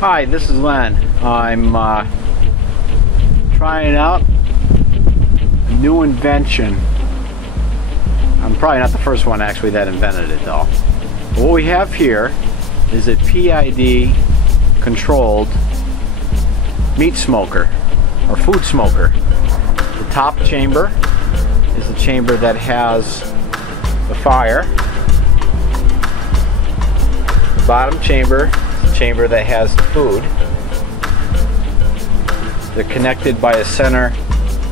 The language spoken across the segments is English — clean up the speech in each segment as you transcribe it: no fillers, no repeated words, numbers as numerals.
Hi, this is Len. I'm trying out a new invention. I'm probably not the first one actually that invented it though. But what we have here is a PID controlled meat smoker or food smoker. The top chamber is the chamber that has the fire. The bottom chamber, chamber that has the food. They're connected by a center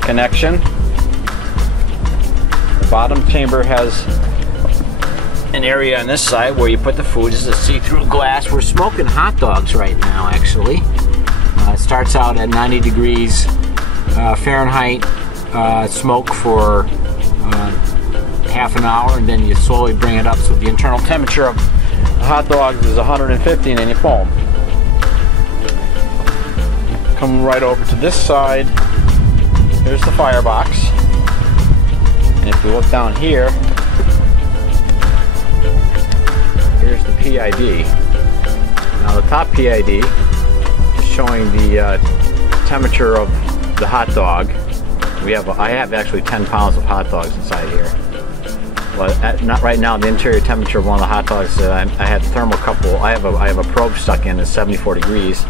connection. The bottom chamber has an area on this side where you put the food. This is a see-through glass. We're smoking hot dogs right now, actually. It starts out at 90 degrees Fahrenheit smoke for half an hour, and then you slowly bring it up so the internal temperature of hot dogs is 150, and then you pull them. Come right over to this side. Here's the firebox, and if you look down here, here's the PID. Now the top PID is showing the temperature of the hot dog. I have actually 10 pounds of hot dogs inside here. But not right now. The interior temperature of one of the hot dogs that I had thermocouple. I have a probe stuck in at 74 degrees.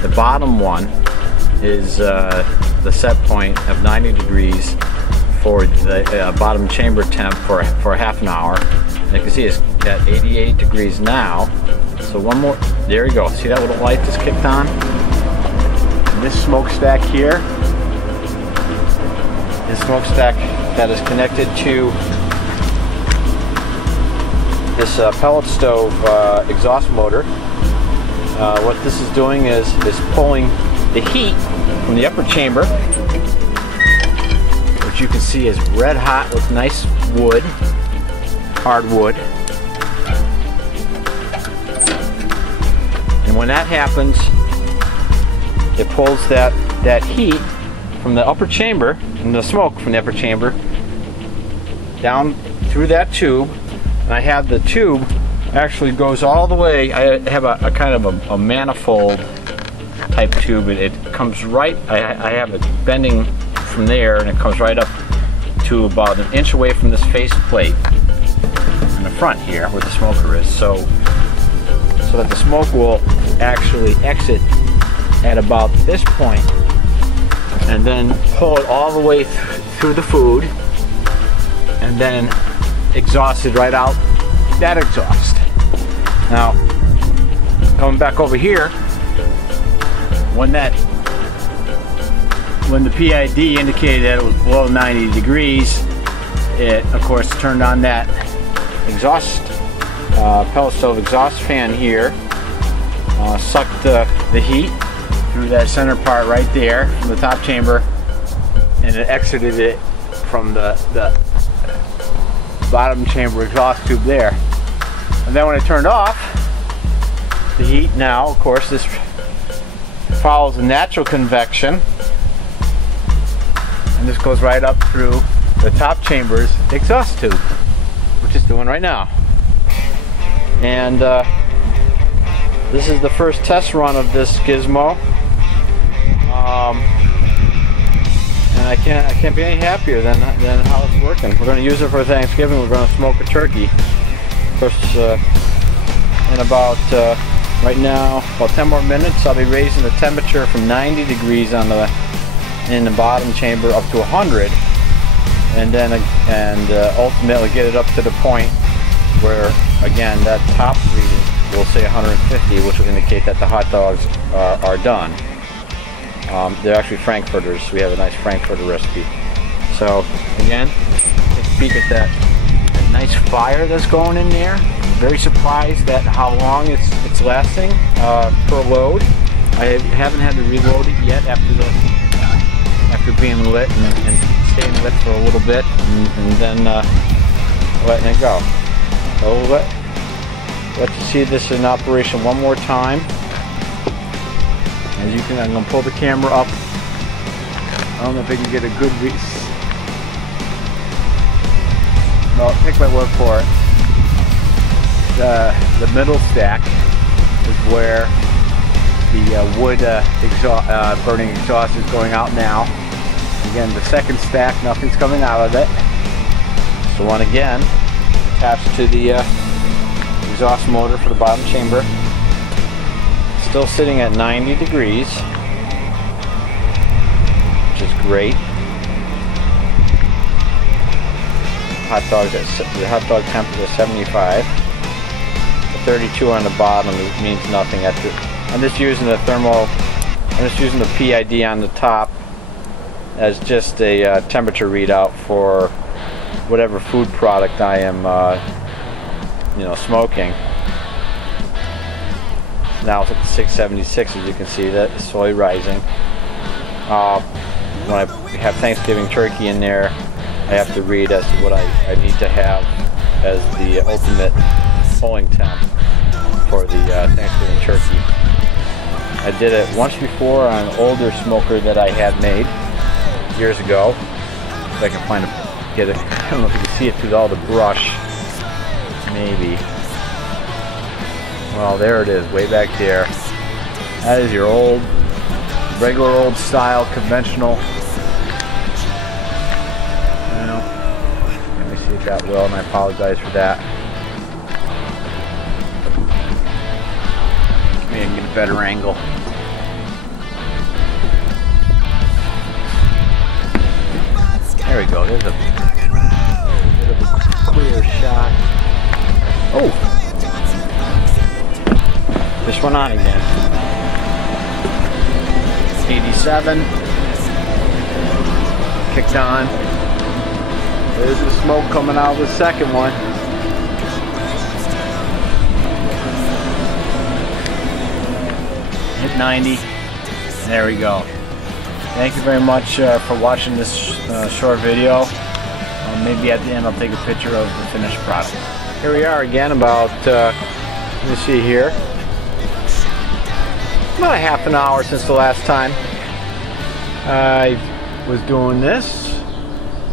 The bottom one is the set point of 90 degrees for the bottom chamber temp for half an hour. And you can see it's at 88 degrees now. So one more. There you go. See that little light just kicked on? And this smokestack here is a smokestack that is connected to this pellet stove exhaust motor. What this is doing is pulling the heat from the upper chamber, which you can see is red hot with nice wood, hardwood. And when that happens, it pulls that heat from the upper chamber, and the smoke from the upper chamber, down through that tube. And I have the tube actually goes all the way. I have a kind of a manifold type tube. It comes right, I have it bending from there, and it comes right up to about an inch away from this face plate in the front here where the smoker is, so that the smoke will actually exit at about this point and then pull it all the way through the food and then exhausted right out that exhaust. Now, coming back over here, when the PID indicated that it was below 90 degrees, it of course turned on that exhaust pellet stove exhaust fan here, sucked the heat through that center part right there from the top chamber, and it exited it from the bottom chamber exhaust tube there. And then when it turned off, the heat now, of course, this follows the natural convection, and this goes right up through the top chamber's exhaust tube, which it's doing right now. And this is the first test run of this gizmo, and I can't be any happier than how it's working. We're going to use it for Thanksgiving. We're going to smoke a turkey. Of course, in about right now, about 10 more minutes, I'll be raising the temperature from 90 degrees in the bottom chamber up to 100, and then ultimately get it up to the point where, again, that top reading will say 150, which will indicate that the hot dogs are done. They're actually Frankfurters. We have a nice Frankfurter recipe. So again, take a peek at that nice fire that's going in there. I'm very surprised at how long it's lasting per load. I haven't had to reload it yet after being lit and staying lit for a little bit, and then letting it go. So let's see this in operation one more time. As you can, I'm going to pull the camera up. I don't know if I can get a good no, take my word for it. The middle stack is where The wood burning exhaust is going out now. Again, the second stack, nothing's coming out of it. So one again, attached to the exhaust motor for the bottom chamber. Still sitting at 90 degrees, which is great. The hot dog temperature is 75. The 32 on the bottom means nothing. I'm just using the PID on the top as just a temperature readout for whatever food product I am, smoking. Now it's at 676, as you can see. That is slowly rising. When I have Thanksgiving turkey in there, I have to read as to what I need to have as the ultimate pulling temp for the Thanksgiving turkey. I did it once before on an older smoker that I had made years ago. If I can get it. I don't know if you can see it through all the brush. Maybe. Well, there it is, way back there. That is your old, regular old style, conventional. Well, let me see if that will, and I apologize for that. Maybe I can get a better angle. There we go, there's a bit of a clear shot. Oh! This one on again. 87. Kicked on. There's the smoke coming out of the second one. Hit 90. There we go. Thank you very much for watching this short video. Maybe at the end I'll take a picture of the finished product. Here we are again, about, let me see here. About a half an hour since the last time I was doing this,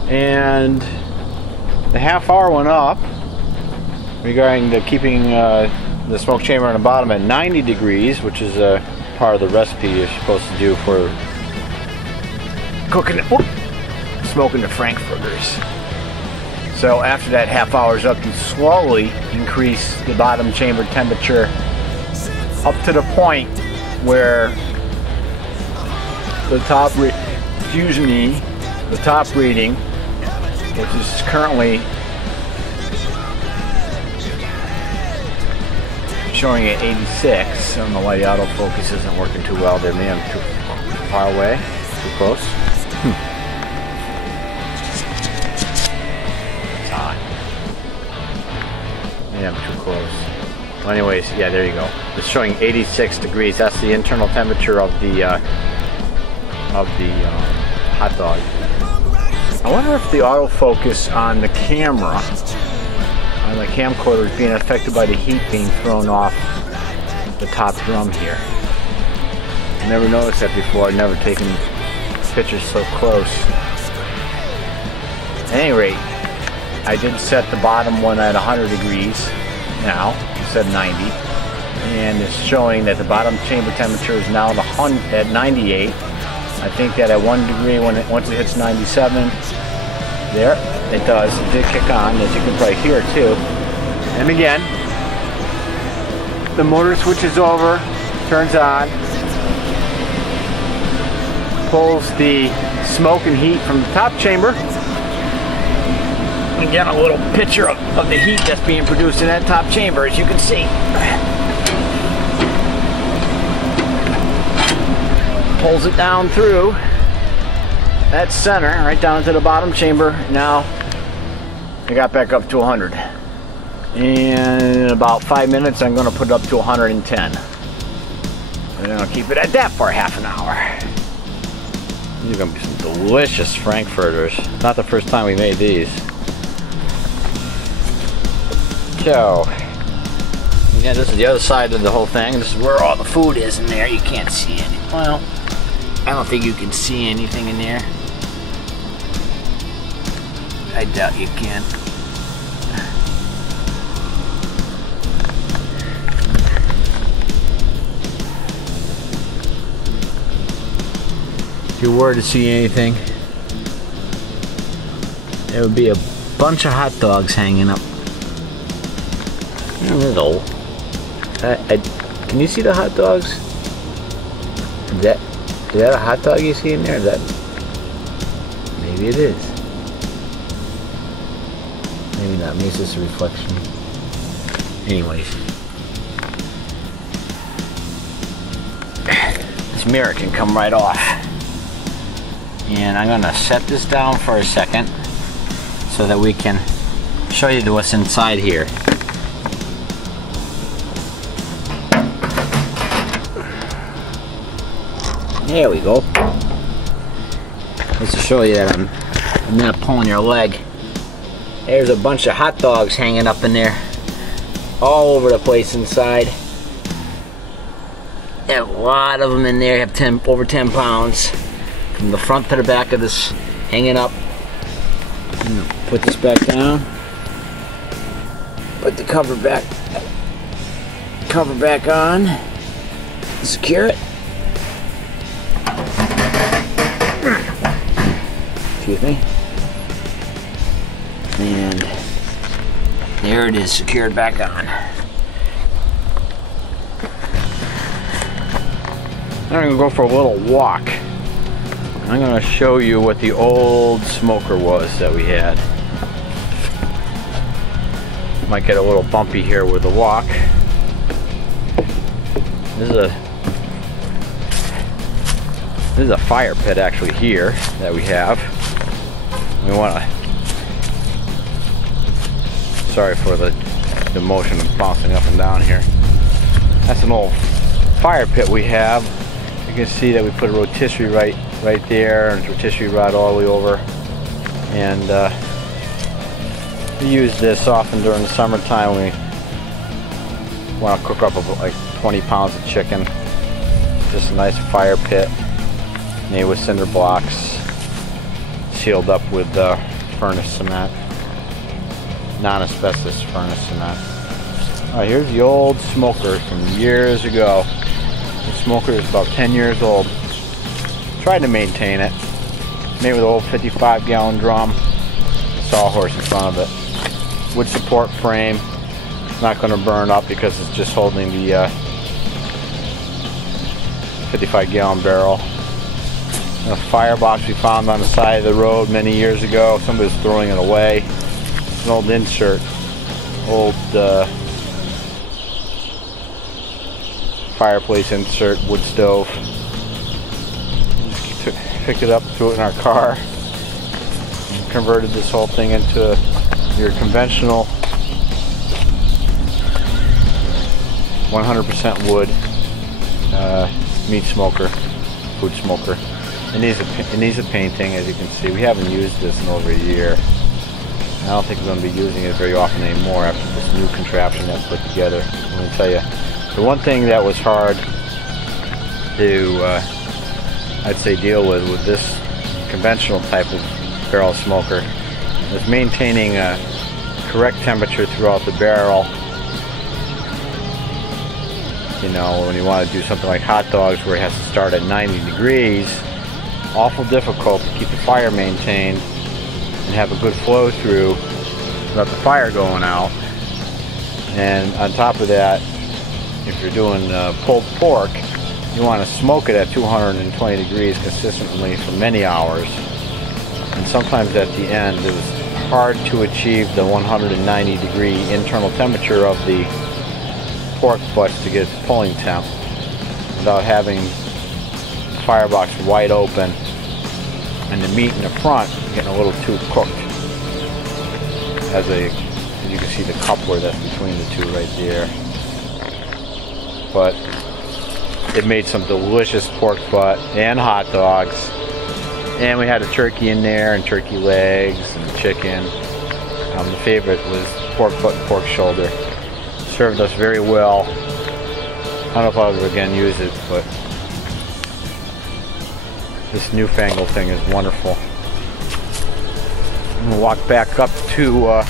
and the half hour went up regarding the keeping the smoke chamber on the bottom at 90 degrees, which is a part of the recipe you're supposed to do for cooking, smoking the frankfurters. So after that half hour's up, you slowly increase the bottom chamber temperature up to the point where the top reading, which is currently showing at 86. I don't know why the autofocus isn't working too well there. Maybe I'm too far away, too close. It's on. Maybe I'm too close. Well, anyways, yeah, there you go. It's showing 86 degrees. That's the internal temperature of the hot dog. I wonder if the autofocus on the camera, on the camcorder, is being affected by the heat being thrown off the top drum here. I never noticed that before. I've never taken pictures so close. At any rate, I did set the bottom one at 100 degrees now, instead of 90. And it's showing that the bottom chamber temperature is now at 98. I think that at 1 degree, once it hits 97, there, it does. It did kick on, as you can probably hear too. And again, the motor switches over, turns on, pulls the smoke and heat from the top chamber. Again, a little picture of the heat that's being produced in that top chamber, as you can see. Pulls it down through that center, right down to the bottom chamber. Now, I got back up to 100. And in about 5 minutes, I'm going to put it up to 110. And then I'll keep it at that for half an hour. These are going to be some delicious frankfurters. Not the first time we made these. So, yeah, this is the other side of the whole thing. This is where all the food is in there. You can't see any. Well, I don't think you can see anything in there. I doubt you can. you were to see anything, there would be a bunch of hot dogs hanging up. Hello. Can you see the hot dogs? Is that a hot dog you see in there? Maybe it is. Maybe not. Maybe it's just a reflection. Anyways. This mirror can come right off. And I'm gonna set this down for a second so that we can show you what's inside here. There we go. Just to show you that I'm not pulling your leg. There's a bunch of hot dogs hanging up in there, all over the place inside. There are a lot of them in there. Have over 10 pounds, from the front to the back of this, hanging up. Put this back down. Put the cover back on. Secure it. Excuse me. And there it is, secured back on. I'm gonna go for a little walk. I'm gonna show you what the old smoker was that we had. Might get a little bumpy here with the walk. This is a fire pit actually here that we have. We want to. Sorry for the motion of bouncing up and down here. That's an old fire pit we have. You can see that we put a rotisserie right there, and rotisserie rod all the way over. And we use this often during the summertime when we want to cook up like 20 pounds of chicken. Just a nice fire pit made with cinder blocks, sealed up with furnace cement, non-asbestos furnace cement. Alright, here's the old smoker from years ago. The smoker is about 10 years old. Tried to maintain it. Made with an old 55-gallon drum, sawhorse in front of it. Wood support frame. It's not going to burn up because it's just holding the 55-gallon barrel. A firebox we found on the side of the road many years ago. Somebody was throwing it away. It's an old insert, old fireplace insert, wood stove. Picked it up, threw it in our car, and converted this whole thing into your conventional 100% wood meat smoker, food smoker. It needs a painting, as you can see. We haven't used this in over a year. I don't think we're going to be using it very often anymore after this new contraption that's put together. Let me tell you, the one thing that was hard to, I'd say, deal with this conventional type of barrel smoker was maintaining a correct temperature throughout the barrel. You know, when you want to do something like hot dogs where it has to start at 90 degrees, awful difficult to keep the fire maintained and have a good flow through without the fire going out. And on top of that, if you're doing pulled pork, you want to smoke it at 220 degrees consistently for many hours. And sometimes at the end it was hard to achieve the 190 degree internal temperature of the pork butts to get its pulling temp without having the firebox wide open and the meat in the front getting a little too cooked. As you can see the coupler that's between the two right there. But it made some delicious pork butt and hot dogs. And we had a turkey in there and turkey legs and chicken. The favorite was pork butt and pork shoulder. Served us very well. I don't know if I'll ever again use it, but this newfangled thing is wonderful. I'm gonna walk back up to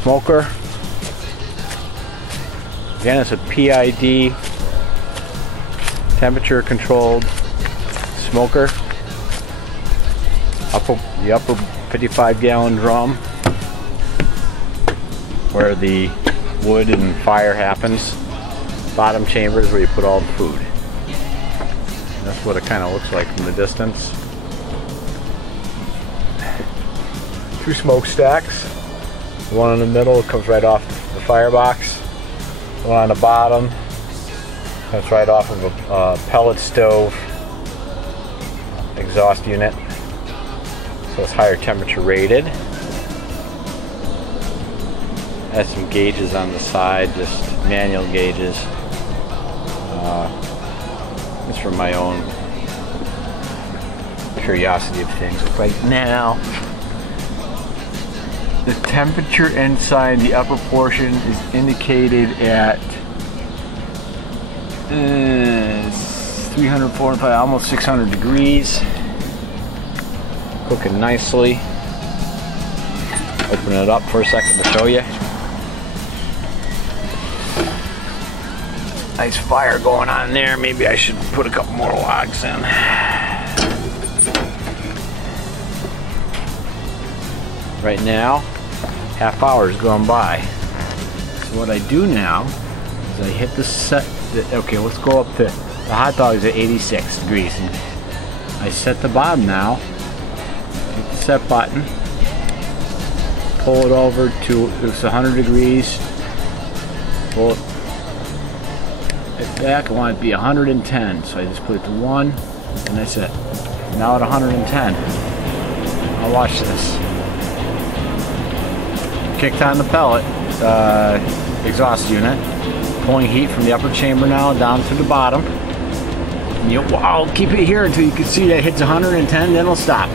smoker. Again, it's a PID temperature controlled smoker. The upper 55-gallon drum where the wood and fire happens. Bottom chamber is where you put all the food. And that's what it kind of looks like from the distance. 2 smokestacks. The one in the middle comes right off the firebox. The one on the bottom comes right off of a pellet stove exhaust unit. So it's higher temperature rated. Has some gauges on the side, just manual gauges. It's for my own curiosity of things. Right now, the temperature inside the upper portion is indicated at 345, almost 600 degrees. Cooking nicely. Open it up for a second to show you. Nice fire going on there. Maybe I should put a couple more logs in. Right now, half hour's gone by. So what I do now is I hit the set. Okay, let's go up to the hot dog is at 86 degrees. And I set the bottom now. Hit the set button. Pull it over to it's 100 degrees. Pull it back. I want it to be 110. So I just put it to 1, and that's it. Now at 110. I'll watch this. Kicked on the pellet exhaust unit, pulling heat from the upper chamber now down to the bottom. And I'll keep it here until you can see that it hits 110, then it'll stop.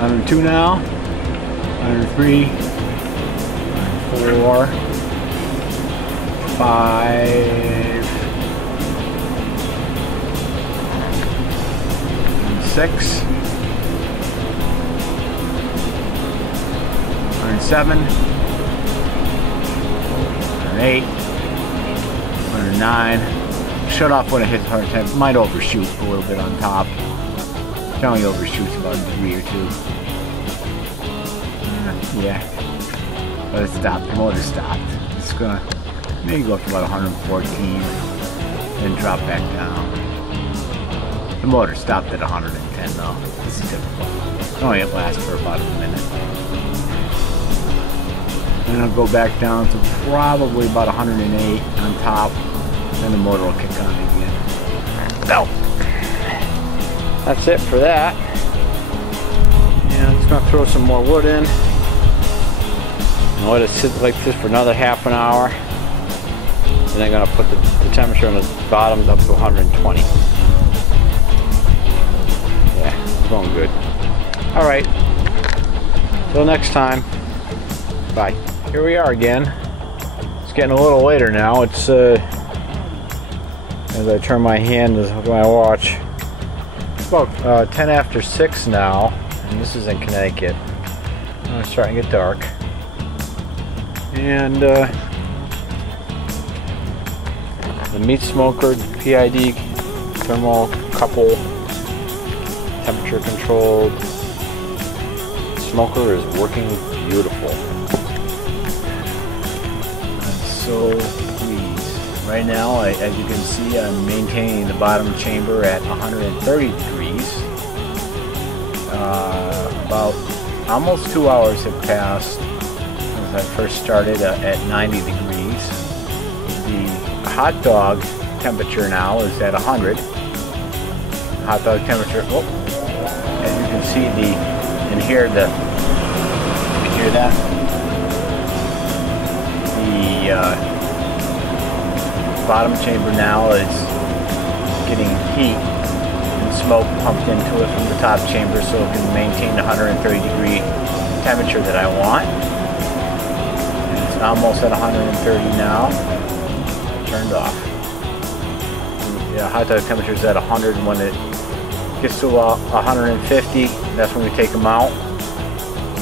102 now, 103, 104, 5, 6. 107, 108, 109. Shut off when it hits hard temp. Might overshoot a little bit on top. It only overshoots about a degree or 2. Yeah. But it stopped. The motor stopped. It's gonna maybe go up to about 114, then drop back down. The motor stopped at 110 though. This is typical. It only lasts for about a minute. And it'll go back down to probably about 108 on top. Then the motor will kick on again. So, that's it for that. And I'm just going to throw some more wood in. And let it sit like this for another half an hour. And then I'm going to put the temperature on the bottom up to 120. Yeah, it's going good. Alright. Till next time. Bye. Here we are again. It's getting a little later now. It's as I turn my hand to my watch. It's about 10 after 6 now, and this is in Connecticut. It's starting to get dark. And the meat smoker, PID thermocouple, temperature controlled smoker is working beautiful. So pleased. Right now, as you can see, I'm maintaining the bottom chamber at 130 degrees. About almost 2 hours have passed since I first started at 90 degrees. The hot dog temperature now is at 100. Hot dog temperature, oh, as you can see, you can hear that? The bottom chamber now is getting heat and smoke pumped into it from the top chamber so it can maintain the 130 degree temperature that I want. And it's almost at 130 now. Turned off. The hot dog temperature is at 100, and when it gets to 150, that's when we take them out.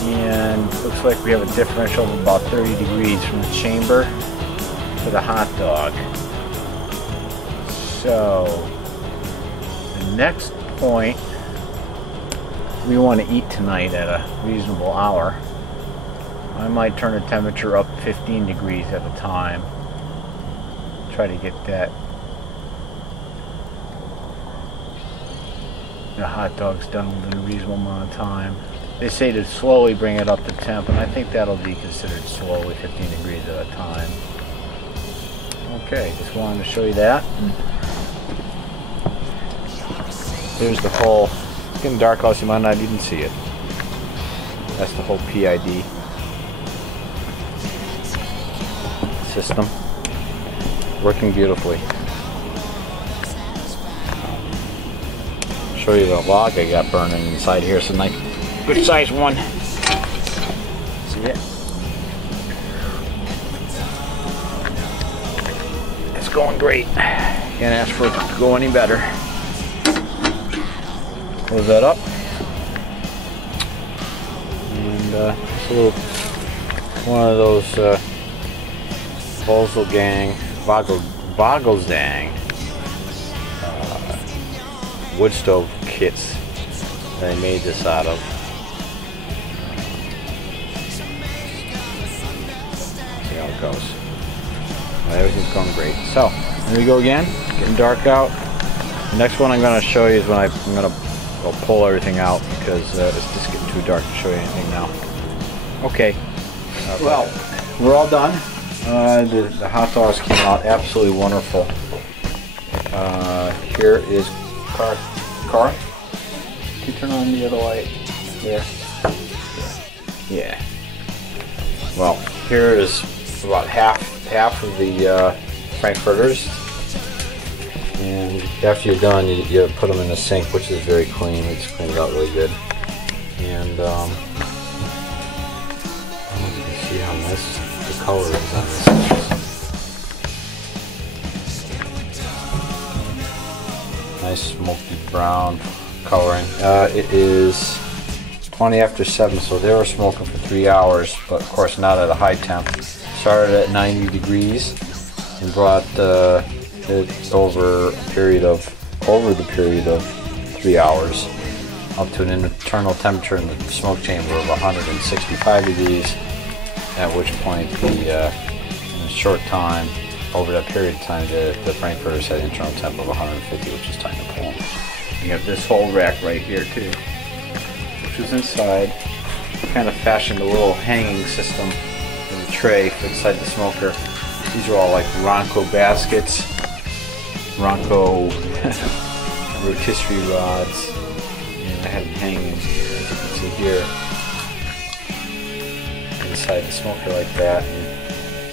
And it looks like we have a differential of about 30 degrees from the chamber to the hot dog. So, the next point, we want to eat tonight at a reasonable hour. I might turn the temperature up 15 degrees at a time. Try to get the hot dogs done within a reasonable amount of time. They say to slowly bring it up to temp, and I think that'll be considered slowly, 15 degrees at a time. Okay, just wanted to show you that. Here's the whole, it's getting dark out, so you might not even see it. That's the whole PID system, working beautifully. Show you the log I got burning inside here. It's a nice, good sized one. See it? It's going great. Can't ask for it to go any better. Close that up. And it's a little, one of those Vogelzang wood stove kits that I made this out of. See how it goes. Well, everything's going great. So, here we go again. Getting dark out. The next one I'm going to show you is when I'm going to pull everything out, because it's just getting too dark to show you anything now. Okay. Well, we're all done. The hot dogs came out absolutely wonderful. Here is car. Can you turn on the other light? There. Yeah. Well, here is about half of the frankfurters, and after you're done, you put them in the sink, which is very clean. It's cleaned out really good, and I don't know if you can see how nice the color is on this. Nice smoky brown coloring. It is 20 after 7, so they were smoking for 3 hours, but of course not at a high temp. Started at 90 degrees and brought it over the period of 3 hours up to an internal temperature in the smoke chamber of 165 degrees. At which point, in a short time, over that period of time, the frankfurters had an internal temp of 150, which is time to pull them. You have this whole rack right here too, which is inside. Kind of fashioned a little hanging system in the tray inside the smoker. These are all like Ronco baskets, Ronco rotisserie rods, and I have them hanging, as you can see here, inside the smoker like that. And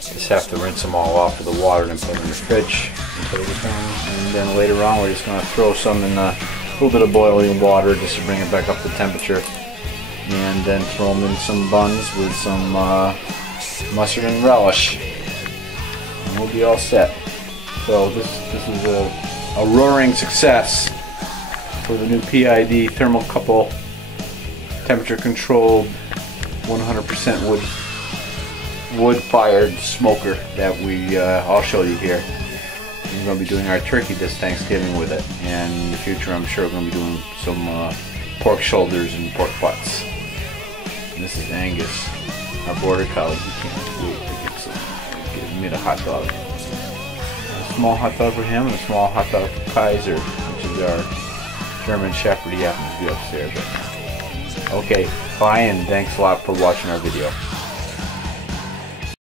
just have to rinse them all off with the water and put them in the fridge until they're done. And then later on, we're just going to throw some in a little bit of boiling water just to bring it back up to temperature, and then throw them in some buns with some mustard and relish, and we'll be all set. So this is a roaring success for the new PID thermocouple temperature controlled 100% wood-fired smoker that I'll show you here. We're going to be doing our turkey this Thanksgiving with it, and in the future I'm sure we're going to be doing some pork shoulders and pork butts. And this is Angus, our border collie. He can't wait to get me a hot dog. A small hot dog for him and a small hot dog for Kaiser, which is our German Shepherd. He happens to be upstairs right now. Okay, bye, and thanks a lot for watching our video.